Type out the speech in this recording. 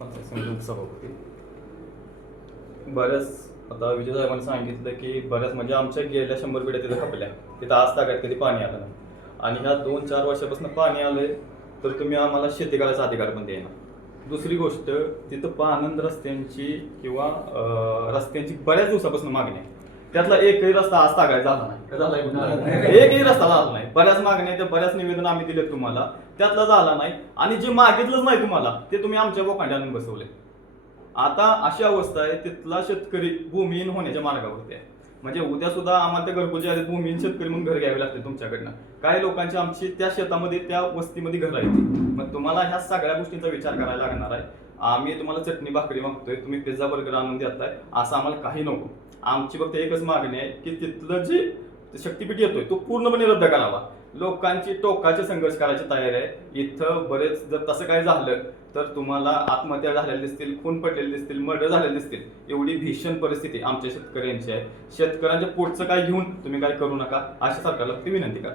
सभापती बऱ्याच आता विजय साहेबांनी सांगितलं की बऱ्याच म्हणजे आमच्या गेल्या 100 पिढ्या तिथं खपल्या, तिथं आज तागात कधी पाणी आलं नाही आणि ह्या 2-4 वर्षापासून पाणी आलंय तर तुम्ही आम्हाला शेती करायचा अधिकार पण द्यायना. दुसरी गोष्ट तिथं पानंद रस्त्यांची किंवा रस्त्यांची बऱ्याच दिवसापासून मागणी आहे. त्यातला एकही रस्ता आज तागायचा झाला नाही, एकही रस्ता झाला नाही. बऱ्याच मागण्या त्या बऱ्याच निवेदन आम्ही दिलेत तुम्हाला, त्यातला झाला नाही आणि जे मागितलंच नाही तुम्हाला ते तुम्ही आमच्या बोकांड्या आणून बसवले. आता अशी अवस्था आहे तिथला शेतकरी भूमिहीन होण्याच्या मार्गावरती आहे. म्हणजे उद्या सुद्धा आम्हाला त्या घरकुलच्या आधी भूमिहीन शेतकरी म्हणून घर घ्यावे लागते तुमच्याकडनं. काही लोकांची आमची त्या शेतामध्ये त्या वस्तीमध्ये घर आहे. मग तुम्हाला ह्या सगळ्या गोष्टींचा विचार करायला लागणार आहे. आम्ही तुम्हाला चटणी भाकरी मागतोय, तुम्ही पिझ्झा बर्गर आणून देताय असं आम्हाला काही नको. आमची फक्त एकच मागणी आहे की तिथलं जे शक्तीपीठ येतोय तो पूर्णपणे रद्द करावा. लोकांची टोकाचे संघर्ष करायची तयारी आहे. इथं बरेच जर तसं काय झालं तर तुम्हाला आत्महत्या झालेल्या दिसतील, खून पडलेले दिसतील, मर्डर झालेले दिसतील. एवढी भीषण परिस्थिती आमच्या शेतकऱ्यांची आहे. शेतकऱ्यांच्या पोटचं काय घेऊन तुम्ही काय करू नका अशा सरकारला ती विनंती करा.